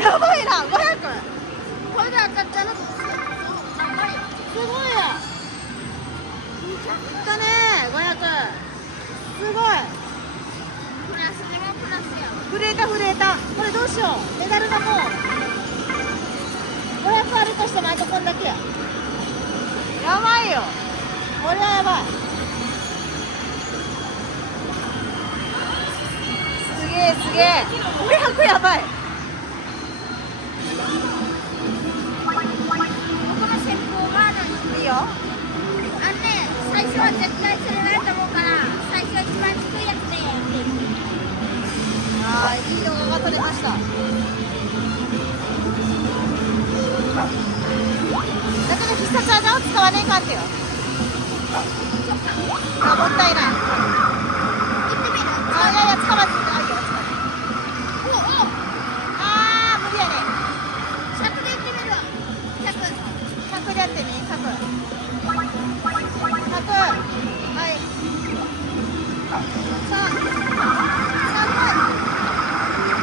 やばいな、500。これで当たったらすごいや。いったね、500。すごい。プラスでもプラスや。震えた震えた。これどうしよう。メダルがもう500あるとしてもあとこんだけや。やばいよ。これはやばい。すげえすげえ。500やばい。この戦法があるの。いいよ。最初は絶対釣れないと思うから、最初は一番低いやつでやっていく。ああ、いい動画が撮れました。だけど必殺技を使わないかんってよ。あ、もったいない。